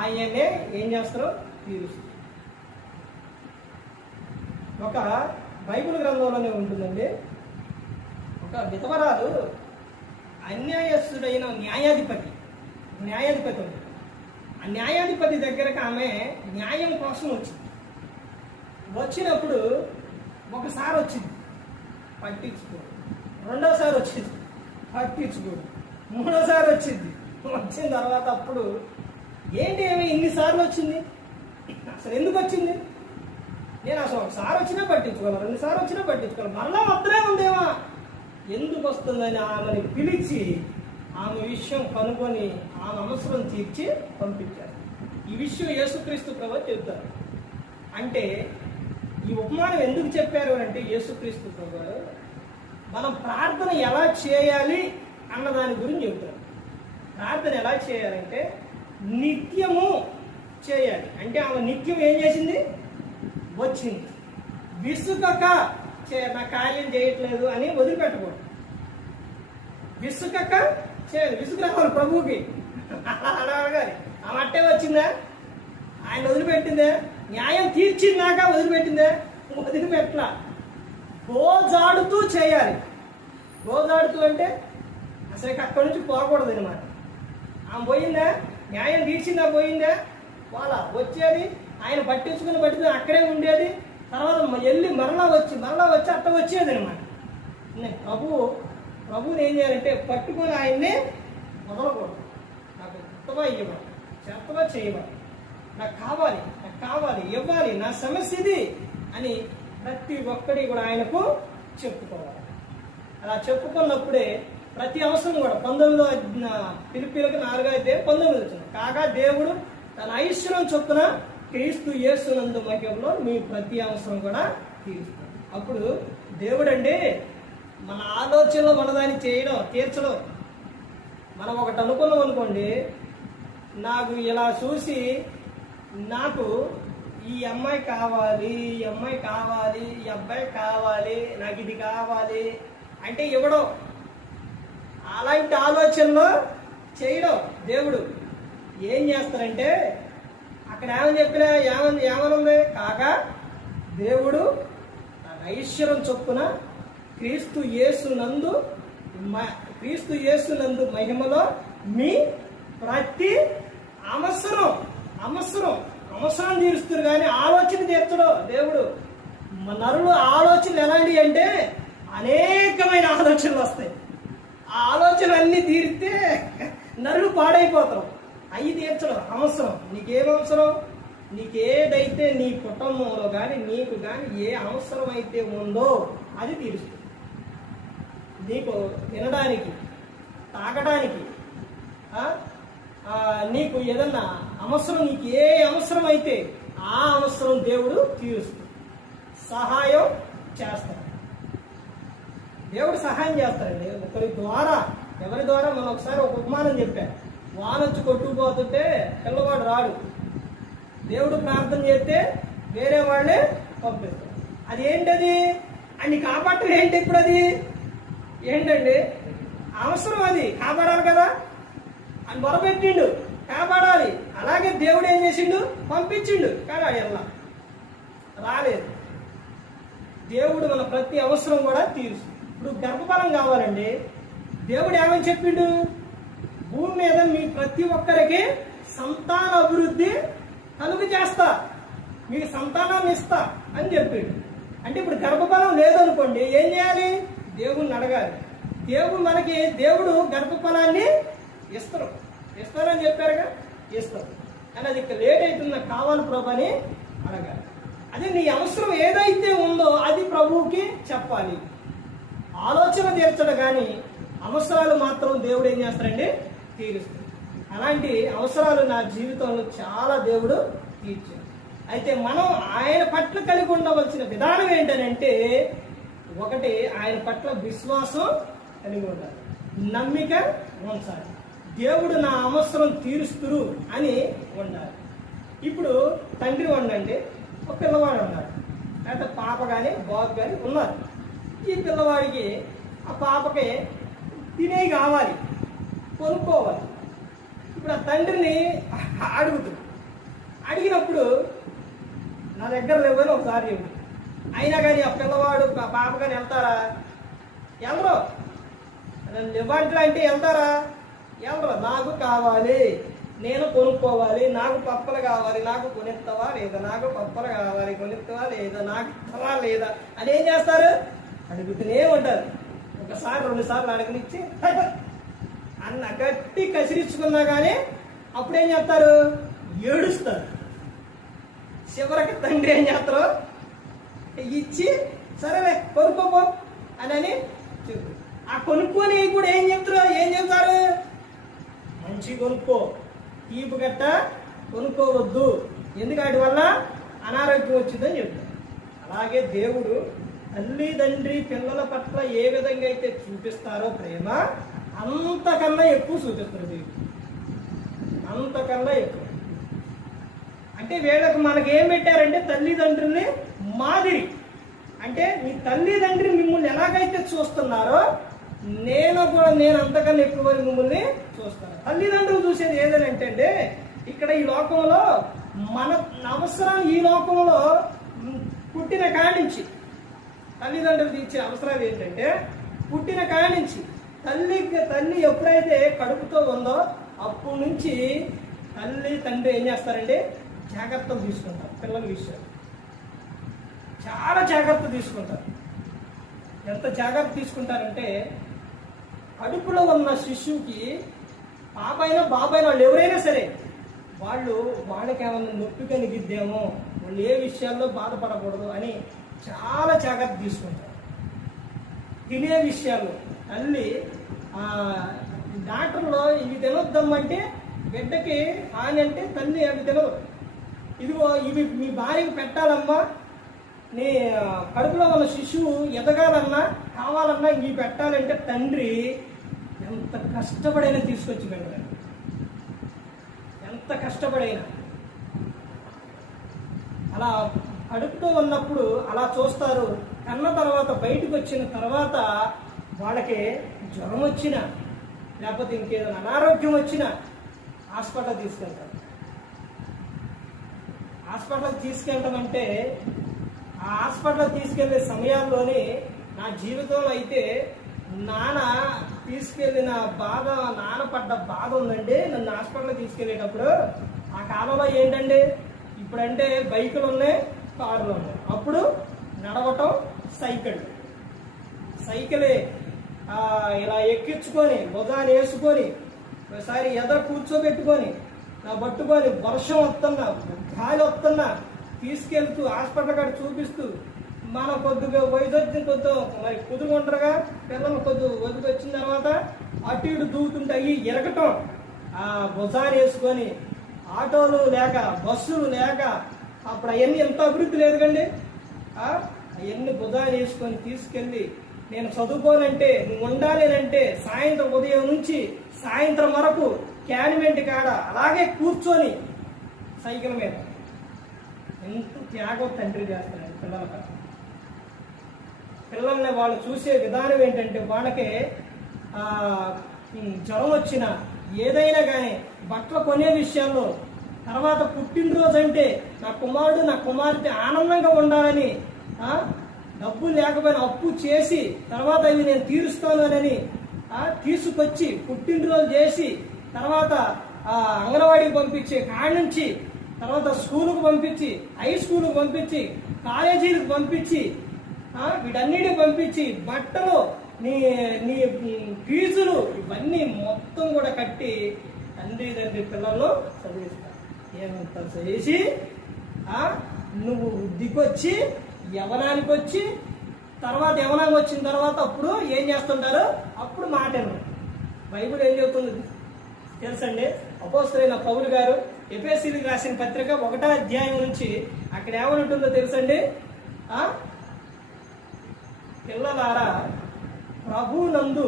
ఆయనే ఏం చేస్తారో తీరుస్తారు. ఒక బైబిల్ గ్రంథంలోనే ఉంటుందండి, ఒక విధవరాలు అన్యాయస్తుడైన న్యాయాధిపతి ఉంది. ఆ న్యాయాధిపతి దగ్గరకు ఆమె న్యాయం కోసం వచ్చినప్పుడు ఒకసారి వచ్చింది పట్టించుకోడు, రెండోసారి వచ్చింది పట్టించుకోడు, మూడోసారి వచ్చిన తర్వాత అప్పుడు ఏంటి ఏమి ఇన్నిసార్లు వచ్చింది, అసలు ఎందుకు వచ్చింది? నేను అసలు ఒకసారి వచ్చినా పట్టించుకోవాలి, 2 సార్లు వచ్చినా పట్టించుకోవాలి, మరలా వద్దనే ఉందేమా, ఎందుకు వస్తుందని ఆమెని పిలిచి ఆమె విషయం కనుగొని ఆమె అవసరం తీర్చి పంపించారు. ఈ విషయం యేసుక్రీస్తు ప్రభువు చెబుతారు. అంటే ఈ ఉపమానం ఎందుకు చెప్పారు అంటే యేసుక్రీస్తు ప్రభువారు మనం ప్రార్థన ఎలా చేయాలి అన్న దాని గురించి చెబుతారు. ప్రార్థన ఎలా చేయాలంటే నిత్యము చేయాలి. అంటే ఆమె నిత్యం ఏం చేసింది? వచ్చింది. విసుకక నా కార్యం చేయట్లేదు అని వదిలిపెట్టకూడదు. విసుకక చేయాలి. విసుగు రావాలి ప్రభువుకి. అలా అడగాలి. ఆమె అట్టే వచ్చిందా? ఆయన వదిలిపెట్టిందే? న్యాయం తీర్చిందాక వదిలిపెట్టిందే? వదిలిపెట్టలా. గోజాడుతూ చేయాలి. గోజాడుతూ అంటే అసలు అక్కడి నుంచి పోకూడదు అనమాట. ఆమె పోయిందా? న్యాయం తీర్చిందా? పోయిందా? వాళ్ళ వచ్చేది ఆయన పట్టించుకుని అక్కడే ఉండేది. తర్వాత వెళ్ళి మరలా వచ్చి అట్ట వచ్చేది అనమాట. ప్రభువుని ఏం చేయాలంటే పట్టుకొని ఆయన్నే వదలకూడదు. నాకు కొత్తగా ఇవ్వాలి, చెత్తగా చేయవాలి, నాకు కావాలి ఇవ్వాలి, నా సమస్య ఇది అని ప్రతి ఒక్కడి కూడా ఆయనకు చెప్పుకోవాలి. అలా చెప్పుకున్నప్పుడే ప్రతి అవసరం కూడా 19 ఫిలిప్పీయులకు 4:19 వచ్చింది. కాగా దేవుడు తన ఐశ్వర్యం చొప్పున క్రీస్తు యేసునందు మహిమలో మీ ప్రతి అవసరం కూడా తీరుస్తాడు. అప్పుడు దేవుడు అంటే మన ఆలోచనలో మనదాన్ని తీర్చడం. మనం ఒకటి అనుకున్నాం అనుకోండి, నాకు ఇలా చూసి నాకు ఈ అమ్మాయి కావాలి, ఈ అబ్బాయి కావాలి, నాకు ఇది కావాలి అంటే ఇవ్వడం. అలాంటి ఆలోచనలో చేయడం. దేవుడు ఏం చేస్తారంటే అక్కడ ఏమని చెప్పినా ఏమనుంది? కాగా దేవుడు తన ఐశ్వర్యం చొప్పున క్రీస్తు యేసునందు మహిమలో మీ ప్రతి అవసరం తీరుస్తారు. కానీ ఆలోచన తీర్చడం దేవుడు. నరులు ఆలోచనలు ఎలాంటివి అంటే అనేకమైన ఆలోచనలు వస్తాయి. ఆ ఆలోచనలు అన్నీ తీరితే నరులు పాడైపోతారు. అవి తీర్చడం అవసరం. నీకేం అవసరం? నీకేదైతే నీ కుటుంబంలో కానీ నీకు కానీ ఏ అవసరం అయితే ఉందో అది తీరుస్తుంది. నీకు తినడానికి, తాగడానికి, నీకు ఏదన్నా అవసరం, నీకు ఏ అవసరం అయితే ఆ అవసరం దేవుడు తీరుస్తుంది. సహాయం చేస్తాడు. దేవుడు సహాయం చేస్తాడండి ఒకరి ద్వారా. ఎవరి ద్వారా? మనం ఒకసారి ఒక ఉపమానం చెప్పాం. వానొచ్చి కొట్టుకుపోతుంటే పిల్లవాడు రాడు. దేవుడు ప్రార్థన చేస్తే వేరే వాళ్ళే పంపిస్తాడు. అది ఏంటది? అన్ని కాపాడటం ఏంటి? ఇప్పుడు అది ఏంటండి? అవసరం. అది కాపాడాలి కదా అని మొరపెట్టిండు, కాపాడాలి. అలాగే దేవుడు ఏం చేసిండు? పంపించిండు. కానీ అది ఎలా రాలేదు. దేవుడు మన ప్రతి అవసరం కూడా తీరుస్తుంది. ఇప్పుడు గర్భఫలం కావాలండి. దేవుడు ఏమని చెప్పిండు? భూమి మీద మీ ప్రతి ఒక్కరికి సంతాన అభివృద్ధి కలుగు చేస్తా, మీకు సంతానాన్ని ఇస్తా అని చెప్పిండు. అంటే ఇప్పుడు గర్భఫలం లేదనుకోండి, ఏం చేయాలి? దేవుణ్ణి అడగాలి. దేవుడు గర్భఫలాన్ని ఇస్తారని చెప్పారుగా, ఇస్తారు. కానీ అది లేట్ అవుతుంది, నాకు కావాలి ప్రభు అని అడగాలి. అదే నీ అవసరం ఏదైతే ఉందో అది ప్రభువుకి చెప్పాలి. ఆలోచన తీర్చడు కానీ అవసరాలు మాత్రం దేవుడు ఏం చేస్తారండి? తీరుస్తాడు. అలాంటి అవసరాలు నా జీవితంలో చాలా దేవుడు తీర్చాడు. అయితే మనం ఆయన పట్ల కలిగి ఉండవలసిన విధానం ఏంటనంటే, ఒకటి ఆయన పట్ల విశ్వాసం కలిగి ఉండాలి, నమ్మిక ఉంచాలి. దేవుడు నా అవసరం తీరుస్తురు అని ఉండాలి. ఇప్పుడు తండ్రి ఉండండి, ఒక పిల్లవాడు ఉన్నాడు, లేకపోతే పాప కానీ బాబు కానీ ఉన్నారు. ఈ పిల్లవాడికి ఆ పాపకి తినేవి కావాలి, కొనుక్కోవాలి. ఇప్పుడు ఆ తండ్రిని అడుగుతుంది. అడిగినప్పుడు నా దగ్గర లేవని ఒకసారి చెప్పు. అయినా కానీ ఆ పిల్లవాడు పాప కానీ వెళ్తారా? ఎవరో ఇవ్వంట్లా అంటే వెళ్తారా? ఎవరు? నాకు కావాలి, నేను కొనుక్కోవాలి, నాకు పప్పలు కావాలి, నాకు కొనిస్తావా లేదా, నాకు పప్పలు కావాలి, కొనిస్తావా లేదా, నాకు ఇస్తావా లేదా అని ఏం చేస్తారు? అడుగుతూనే ఉంటారు. ఒకసారి 2 సార్లు అడగనిచ్చి అన్న గట్టి కసిరించుకున్నా కానీ అప్పుడేం చేస్తారు? ఏడుస్తారు. చివరికి తండ్రి ఏం చేస్తారు? ఇచ్చి సరేలే కొనుక్కోపో అని చెప్పు. ఆ కొనుక్కొని కూడా ఏం చెప్తారు? మంచి కొనుక్కో, తీపు గట్ట కొనుక్కోవద్దు, ఎందుకంటే వల్ల అనారోగ్యం వచ్చిందని చెప్తారు. అలాగే దేవుడు తల్లి తండ్రి పిల్లల పట్ల ఏ విధంగా అయితే చూపిస్తారో ప్రేమ, అంతకన్నా ఎక్కువ చూపిస్తారు దేవుడు, అంతకన్నా ఎక్కువ. అంటే వీళ్ళకి మనకి ఏం పెట్టారంటే తల్లిదండ్రుల్ని మాదిరి. అంటే మీ తల్లిదండ్రి మిమ్మల్ని ఎలాగైతే చూస్తున్నారో నేను అంతకన్నా ఎక్కువ మిమ్మల్ని చూస్తాను. తల్లిదండ్రులు చూసేది ఏదనంటే అండి, ఇక్కడ ఈ లోకంలో మన అవసరాలు, ఈ లోకంలో పుట్టిన కానించి తల్లిదండ్రులు తీర్చే అవసరాలు ఏంటంటే, పుట్టిన కానించి తల్లి ఎప్పుడైతే కడుపుతో ఉందో అప్పటి నుంచి తల్లి తండ్రి ఏం చేస్తారంటే జాగ్రత్తలు తీసుకుంటారు. పిల్లల విషయాలు చాలా జాగ్రత్త తీసుకుంటారు. ఎంత జాగ్రత్త తీసుకుంటారంటే, కడుపులో ఉన్న శిశువుకి పాపైనా బాబాయినా వాళ్ళు ఎవరైనా సరే వాళ్ళకి ఏమన్నా నొప్పి కలిగిద్దేమో, వాళ్ళు ఏ విషయాల్లో బాధపడకూడదు అని చాలా జాగ్రత్త తీసుకుంటారు. తినే విషయాల్లో తల్లి డాక్టర్లో ఇవి తినొద్దామంటే బిడ్డకి హాని అంటే తల్లి అవి తినదు. ఇదిగో ఇవి మీ భార్యకు పెట్టాలమ్మా, నీ కడుపులో ఉన్న శిశువు ఎదగాలన్నా కావాలన్నా ఇవి పెట్టాలంటే తండ్రి ఎంత కష్టపడైనా తీసుకొచ్చి పెడతాడు. ఎంత కష్టపడైనా అలా కడుపుతో ఉన్నప్పుడు అలా చూస్తారు. కన్న తర్వాత బయటకు వచ్చిన తర్వాత వాళ్ళకి జ్వరం వచ్చినా లేకపోతే ఇంకేదైనా అనారోగ్యం వచ్చినా హాస్పిటల్ తీసుకెళ్తారు. హాస్పిటల్ తీసుకెళ్ళటం అంటే, ఆ హాస్పిటల్ తీసుకెళ్లే సమయాల్లోనే నా జీవితంలో అయితే నాన్న తీసుకెళ్ళిన బాధ, నాన్న పడ్డ బాధ ఉందండి. నన్ను హాస్పిటల్ తీసుకెళ్ళేటప్పుడు ఆ కాలంలో ఏంటండి, ఇప్పుడంటే బైకులు ఉన్నాయి, కార్లు ఉన్నాయి. అప్పుడు నడవటం సైకిలే ఇలా ఎక్కించుకొని భుజాన్ని వేసుకొని ఒకసారి కూర్చోబెట్టుకొని పట్టుకొని వర్షం వస్తున్నా గాలి వస్తున్నా తీసుకెళ్తూ హాస్పిటల్ కాడ చూపిస్తూ, మనం కొద్దిగా వయసు వచ్చిన మరి కుదురుకుంటారుగా పిల్లలు వదిలి వచ్చిన తర్వాత అటు ఇటు దూకుతుంటే అవి ఎరగటం, ఆ భుజాన్ని వేసుకొని ఆటోలు లేక బస్సులు లేక అప్పుడు అవన్నీ ఎంత అభివృద్ధి లేదు కండి. అవన్నీ భుజాన్ని వేసుకొని తీసుకెళ్ళి, నేను చదువుకోనంటే నువ్వు ఉండాలి అంటే సాయంత్రం ఉదయం నుంచి సాయంత్రం వరకు క్యాన్మెంట్ కాడ అలాగే కూర్చొని సైకిల్ మీద ఎంత త్యాగం తండ్రి చేస్తాడు పిల్లల పట్ల. పిల్లల్ని వాళ్ళు చూసే విధానం ఏంటంటే, వాళ్ళకి జ్వరం వచ్చినా ఏదైనా కానీ బట్టలు కొనే విషయాల్లో, తర్వాత పుట్టినరోజు అంటే నా కుమారుడు నా కుమార్తె ఆనందంగా ఉండాలని డబ్బులు లేకపోయినా అప్పు చేసి తర్వాత అవి నేను తీరుస్తాను అని తీసుకొచ్చి పుట్టినరోజు చేసి తర్వాత అంగన్వాడీకి పంపించి కాడి నుంచి తర్వాత స్కూలుకు పంపించి హై స్కూలుకు పంపించి కాలేజీలకు పంపించి వీటన్నిటికి పంపించి బట్టలు నీ ఫీజులు ఇవన్నీ మొత్తం కూడా కట్టి తండ్రి పిల్లల్లో చదివిస్తారు. ఏమంత చేసి నువ్వు వృద్ధికొచ్చి యవనానికి వచ్చి తర్వాత యవనానికి వచ్చిన తర్వాత అప్పుడు ఏం చేస్తుంటారు, అప్పుడు మాట బైబిల్ ఏం చెబుతుంది తెలుసండి. అపోస్తలుడైన పౌలు గారు ఎఫెసీయులకు రాసిన పత్రిక 1వ అధ్యాయం నుంచి అక్కడ ఏమనుంటుందో తెలుసండి. పిల్లలారా, ప్రభువునందు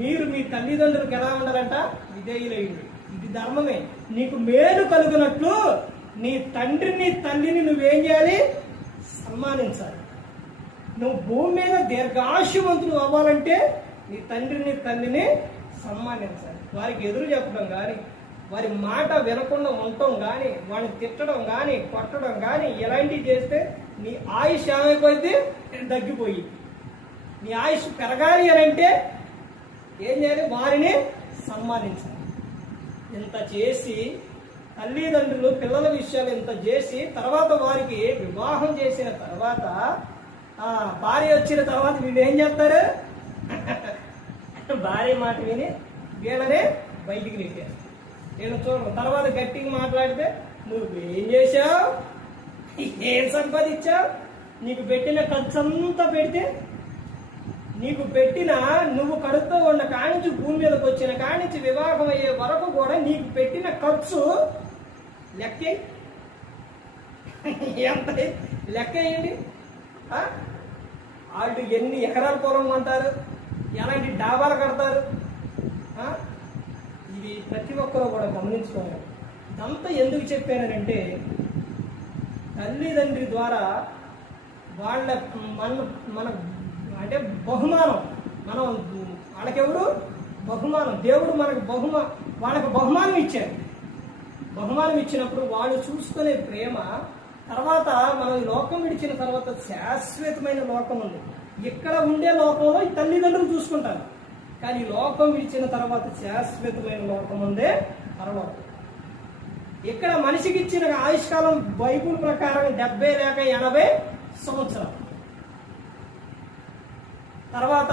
మీరు మీ తల్లిదండ్రులకు ఎలా ఉండాలంట, విధేయులైంది, ఇది ధర్మమే. నీకు మేలు కలుగునట్లు నీ తండ్రిని తల్లిని నువ్వేం చేయాలి, సన్మానించాలి. నువ్వు భూమి మీద దీర్ఘాయువంతులు అవ్వాలంటే నీ తండ్రిని తల్లిని సన్మానించాలి. వారికి ఎదురు చెప్పడం కానీ, వారి మాట వినకుండా ఉండటం కానీ, వాడిని తిట్టడం కానీ, కొట్టడం కానీ ఇలాంటివి చేస్తే నీ ఆయుష్ ఏమైపోయింది, తగ్గిపోయి నీ ఆయుష్ పెరగాలి అని అంటే ఏం చేయాలి, వారిని సన్మానించాలి. ఇంత చేసి తల్లిదండ్రులు పిల్లల విషయాలు ఇంత చేసి తర్వాత వారికి వివాహం చేసిన తర్వాత భార్య వచ్చిన తర్వాత వీళ్ళు ఏం చేస్తారు, భార్య మాట విని వీళ్ళనే బయటికి నెట్టారు. నేను చూడరు. తర్వాత గట్టిగా మాట్లాడితే నువ్వేం చేశావు, ఏం సంపాదించావు, నీకు పెట్టిన ఖర్చు అంతా పెడితే, నీకు పెట్టిన నువ్వు కడుపుతో ఉన్న కానించి భూమి మీదకి వచ్చిన కానించి వివాహం అయ్యే వరకు కూడా నీకు పెట్టిన ఖర్చు లెక్క ఎంత లెక్క వేయండి. వాళ్ళు ఎన్ని ఎకరాల పొలం కొంటారు, ఎలాంటి డాబాలు కడతారు, ఇది ప్రతి ఒక్కరూ కూడా గమనించుకోవాలి. ఇదంతా ఎందుకు చెప్పానంటే తల్లిదండ్రి ద్వారా వాళ్ళ మన అంటే బహుమానం, మనం వాళ్ళకెవరు బహుమానం, దేవుడు మనకు వాళ్ళకు బహుమానం ఇచ్చారు. బహుమానం ఇచ్చినప్పుడు వాళ్ళు చూసుకునే ప్రేమ తర్వాత మనం ఈ లోకం విడిచిన తర్వాత శాశ్వతమైన లోకం ఉంది. ఇక్కడ ఉండే లోకంలో ఈ తల్లిదండ్రులు చూసుకుంటారు, కానీ లోకం విడిచిన తర్వాత శాశ్వతమైన లోకం ఉందే తర్వాత. ఇక్కడ మనిషికి ఇచ్చిన ఆయుష్కాలం బైబుల్ ప్రకారం 70 లేక 80 సంవత్సరాలు. తర్వాత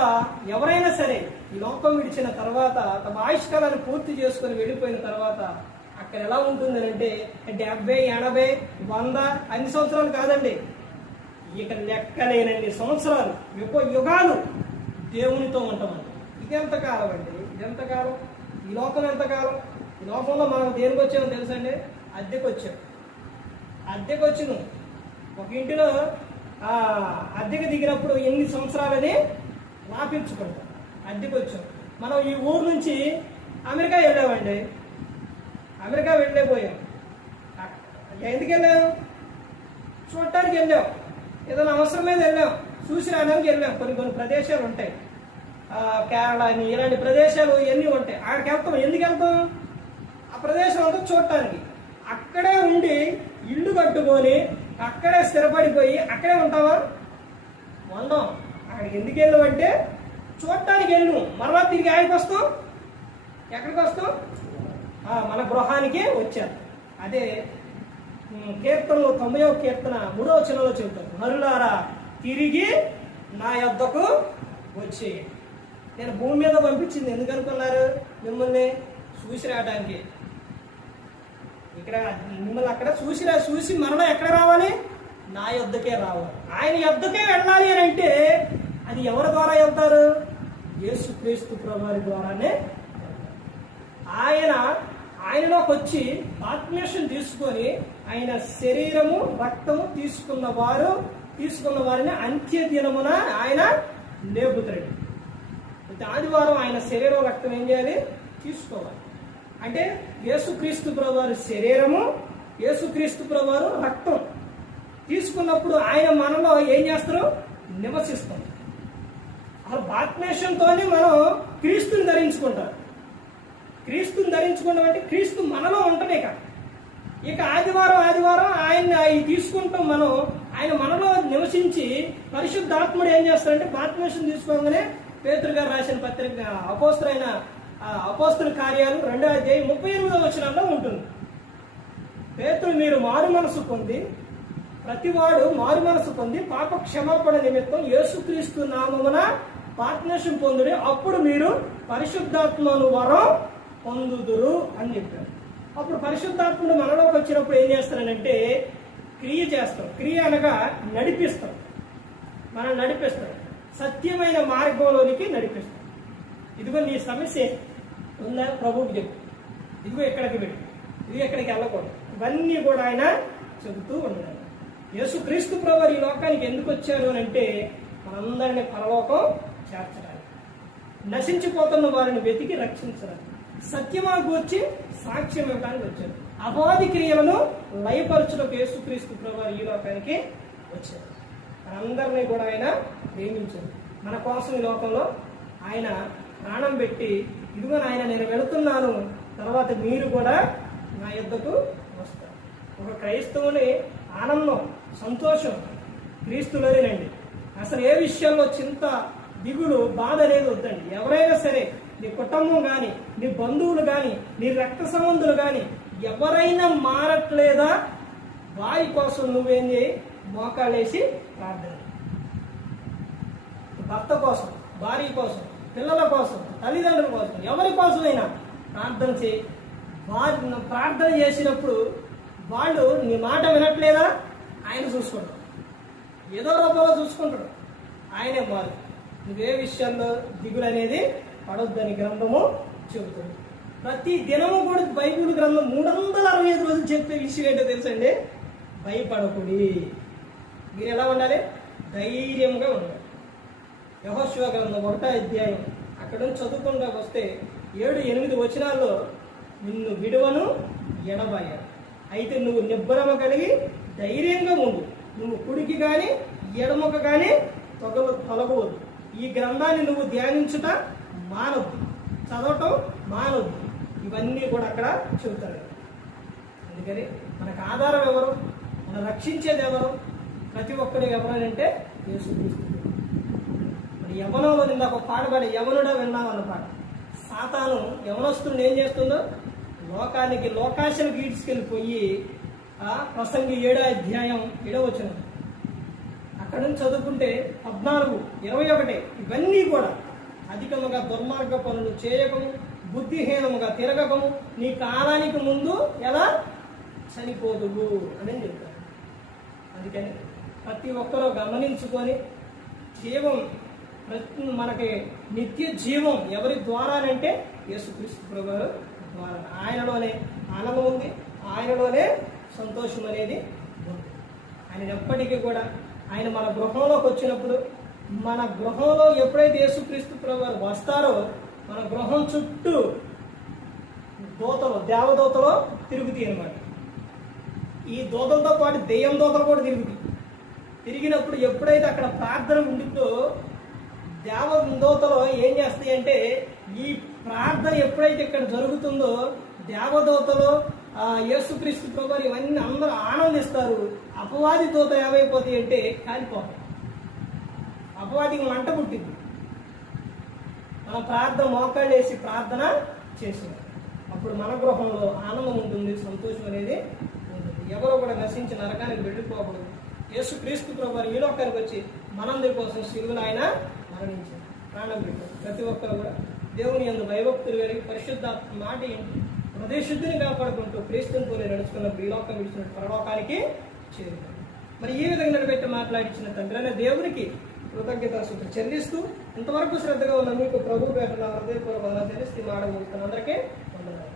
ఎవరైనా సరే ఈ లోకం విడిచిన తర్వాత తమ ఆయుష్కాలాన్ని పూర్తి చేసుకుని వెళ్ళిపోయిన తర్వాత అక్కడ ఎలా ఉంటుందని అంటే 70, 80, 100 అన్ని సంవత్సరాలు కాదండి, ఇక లెక్కలేనన్ని సంవత్సరాలు, యుగాలు దేవునితో ఉంటామండి. ఇది ఎంతకాలం అండి? ఇది ఎంతకాలం? ఈ లోకం ఎంతకాలం? ఈ లోకంలో మనం దేనికి వచ్చామో తెలుసండి? అద్దెకు వచ్చాం. అద్దెకు వచ్చి నువ్వు ఒక ఇంటిలో అద్దెకు దిగినప్పుడు ఎన్ని సంవత్సరాలని రాపించుకుంటాం. అద్దెకు వచ్చాం. మనం ఈ ఊరు నుంచి అమెరికా వెళ్ళామండి. అమెరికా వెళ్ళిపోయాం. ఎందుకు వెళ్ళాం? చూడటానికి వెళ్ళాం, ఏదైనా అవసరం మీద వెళ్ళాం, చూసి రావడానికి వెళ్ళాం. కొన్ని ప్రదేశాలు ఉంటాయి, కేరళ అని ఇలాంటి ప్రదేశాలు ఎన్ని ఉంటాయి. అక్కడికి వెళ్తాం. ఎందుకు వెళ్తాం? ఆ ప్రదేశం అంతా చూడటానికి. అక్కడే ఉండి ఇల్లు కట్టుకొని అక్కడే స్థిరపడిపోయి అక్కడే ఉంటావా? ఉండం. అక్కడికి ఎందుకు వెళ్ళామంటే చూడటానికి వెళ్ళు. మరలా తిరిగి ఆయనకి వస్తాం. ఎక్కడికి వస్తాం? మన గృహానికి వచ్చారు. అదే కీర్తనలో 90వ కీర్తన 3వ వచనంలో చెబుతారు, నరులారా తిరిగి నా యొద్దకు వచ్చి. నేను భూమి మీద పంపించింది ఎందుకు అనుకున్నారు? మిమ్మల్ని చూసి రావడానికి. ఇక్కడ మిమ్మల్ని అక్కడ చూసి మరలా ఎక్కడ రావాలి? నా యొద్దకే రావాలి. ఆయన యొద్దకే వెళ్ళాలి అని అంటే అది ఎవరి ద్వారా వెళ్తారు? యేసుక్రీస్తు ప్రభువారి ద్వారానే. ఆయనలోకి వచ్చి ఆత్మీయం తీసుకొని ఆయన శరీరము రక్తము తీసుకున్న వారిని అంత్య దినమున ఆయన లేపుతాడు. ఆదివారం ఆయన శరీరం రక్తం ఏం చేయాలి? తీసుకోవాలి. అంటే యేసుక్రీస్తు ప్రభువారి శరీరము, యేసుక్రీస్తు ప్రభువారు రక్తం తీసుకున్నప్పుడు ఆయన మనలో ఏం చేస్తారు? నివసిస్తాం. ఆ బాప్తిస్మంతోనే మనం క్రీస్తుని ధరించుకుంటాం. క్రీస్తుని ధరించుకోవడం అంటే క్రీస్తు మనలో ఉంటనే కాదు. ఇక ఆదివారం ఆయన తీసుకుంటాం. ఆయన మనలో నివసించి పరిశుద్ధాత్ముడు ఏం చేస్తారంటే బాప్తిస్మం తీసుకోగానే పేతురు గారు రాసిన పత్రిక అపోస్తల కార్యాలు 2వ అధ్యాయం 38వ వచనంలో ఉంటుంది. పేతురు మీరు మారు మనసు పొంది ప్రతివాడు మారు మనసు పొంది పాప క్షమాపణ నిమిత్తం యేసుక్రీస్తు నామమున బాప్తిస్మం పొందుడి, అప్పుడు మీరు పరిశుద్ధాత్మను వరం పొందుదురు అని చెప్పారు. అప్పుడు పరిశుద్ధాత్ముడు మనలోకి వచ్చినప్పుడు ఏం చేస్తారంటే క్రియ చేస్తాం. క్రియ అనగా నడిపిస్తాం. మనం నడిపిస్తాం, సత్యమైన మార్గంలోనికి నడిపిస్తాం. ఇదిగో నీ సమస్య ఉందా ప్రభువుకి చెప్పు, ఇదిగో ఎక్కడికి వెళ్ళి, ఇది ఎక్కడికి వెళ్ళకూడదు, ఇవన్నీ కూడా ఆయన చెబుతూ ఉన్నాడు. యేసుక్రీస్తు ప్రభువు ఈ లోకానికి ఎందుకు వచ్చారు అని అంటే మనందరినీ పరలోకం చేర్చడానికి, నశించిపోతున్న వారిని వెతికి రక్షించడానికి, సత్యమాకు వచ్చి సాక్ష్యం ఇవ్వడానికి వచ్చారు. అపవాది క్రియలను లయపరచుటకు యేసుక్రీస్తు ప్రభువు ఈ లోకానికి వచ్చారు. మనందరినీ కూడా ఆయన ప్రేమించారు. మన కోసం ఈ లోకంలో ఆయన ప్రాణం పెట్టి ఇదిగో ఆయన నేను వెళుతున్నాను, తర్వాత మీరు కూడా నా యొద్దకు వస్తారు. ఒక క్రైస్తవుని ఆనందం, సంతోషం క్రీస్తులోనేనండి. అసలు ఏ విషయంలో చింత, దిగులు, బాధ అనేది వద్దండి. ఎవరైనా సరే, నీ కుటుంబం కానీ, నీ బంధువులు కానీ, నీ రక్త సంబంధులు కానీ ఎవరైనా మారట్లేదా, వారి కోసం నువ్వేం చేయి, మోకాళ్ళేసి ప్రార్థన. భర్త కోసం, భార్య కోసం, పిల్లల కోసం, తల్లిదండ్రుల కోసం, ఎవరి కోసమైనా ప్రార్థన చేయి. ప్రార్థన చేసినప్పుడు వాళ్ళు నీ మాట వినట్లేదా, ఆయన చూసుకుంటాడు. ఏదో రూపంలో చూసుకుంటాడు. ఆయనే మారు. నువ్వే విషయాల్లో దిగులు అనేది పడొద్దని గ్రంథము చెబుతుంది. ప్రతి దినము కూడా బైబిల్ గ్రంథం 365 రోజులు చెప్పే విషయం ఏంటో తెలుసండి? భయపడకుడి. మీరు ఎలా ఉండాలి? ధైర్యంగా ఉండాలి. యెహోషువ గ్రంథం 1వ అధ్యాయం అక్కడ నుంచి చదువుకుంటూ వస్తే 7-8 వచనాల్లో నిన్ను విడువను ఎడబాయాను, అయితే నువ్వు నిబ్బరమ కలిగి ధైర్యంగా ఉండు, నువ్వు కుడికి కానీ ఎడమకు కానీ తొలగవద్దు, ఈ గ్రంథాన్ని నువ్వు ధ్యానించుట మానవద్దు, చదవటం మానవద్దు. ఇవన్నీ కూడా అక్కడ చెబుతారు. అందుకని మనకు ఆధారం ఎవరు, మనం రక్షించేది ఎవరు, ప్రతి ఒక్కరు ఎవరంటే యేసుక్రీస్తు. మరి యవనంలో నిన్న ఒక పాట పాడి యవనుడా విన్నాం అన్న పాట. సాతాను యవనస్తుని ఏం చేస్తుందో లోకాశలకు ఈడ్చుకెళ్ళిపోయి ప్రసంగి 7వ అధ్యాయం 7వ వచనం అక్కడ నుంచి చదువుకుంటే 14-21 ఇవన్నీ కూడా అధికముగా దుర్మార్గ పనులు చేయకము, బుద్ధిహీనముగా తిరగకము, నీ కాలానికి ముందు ఎలా చనిపోదువు అని చెప్తారు. అందుకని ప్రతి ఒక్కరూ గమనించుకొని జీవం మనకి నిత్య జీవం ఎవరి ద్వారానంటే యేసుక్రీస్తు ప్రభువు ద్వారా. ఆయనలోనే ఆనందం ఉంది, ఆయనలోనే సంతోషం అనేది ఉంది. ఆయన ఎప్పటికీ కూడా ఆయన మన గృహంలోకి వచ్చినప్పుడు, మన గృహంలో ఎప్పుడైతే యేసుక్రీస్తు ప్రభువు వస్తారో మన గృహం చుట్టూ దేవదూతలు తిరుగుతాయి అన్నమాట. ఈ దూతలతో పాటు దెయ్యం దూతలు కూడా తిరిగినప్పుడు ఎప్పుడైతే అక్కడ ప్రార్థన ఉండిద్దో దేవదూతలు ఏం చేస్తాయి అంటే, ఈ ప్రార్థన ఎప్పుడైతే ఇక్కడ జరుగుతుందో దేవదూతలు యేసుక్రీస్తు ప్రభువు ఇవన్నీ అందరూ ఆనందిస్తారు. అపవాది దూత ఏమైపోతాయి అంటే కాలిపోతాయి, అపవాదికి మంట పుట్టింది. మనం ప్రార్థన మోకాళ్ళు వేసి ప్రార్థన చేసినాం, అప్పుడు మన గృహంలో ఆనందం ఉంటుంది, సంతోషం అనేది ఉంటుంది. ఎవరో కూడా నశించి నరకానికి వెళ్ళిపోకూడదు. యేసుక్రీస్తు ప్రభువు ఈ లోకానికి వచ్చి మనందరి కోసం శిలువను ఆయన మరణించారు, ప్రాణం పెట్టారు. ప్రతి ఒక్కరు కూడా దేవుని యందు భయభక్తులు కలిగి పరిశుద్ధాత్మ మాట ఏంటి హృదయశుద్ధిని కాపాడుకుంటూ క్రీస్తుని పోలి నడుచుకున్నప్పుడు ఈ లోకం విడిచినట్టు పరలోకానికి చేరుతారు. మరి ఈ విధంగా నిలబెట్టి మాట్లాడించిన తండ్రి అనే దేవునికి కృతజ్ఞతాస్తుతులు చెల్లిస్తూ ఇంతవరకు శ్రద్ధగా ఉన్న మీకు ప్రభు పేట హృదయపూర్వకంగా చెల్లిస్తూ మాట ముగిస్తున్న అందరికీ వందనాలు.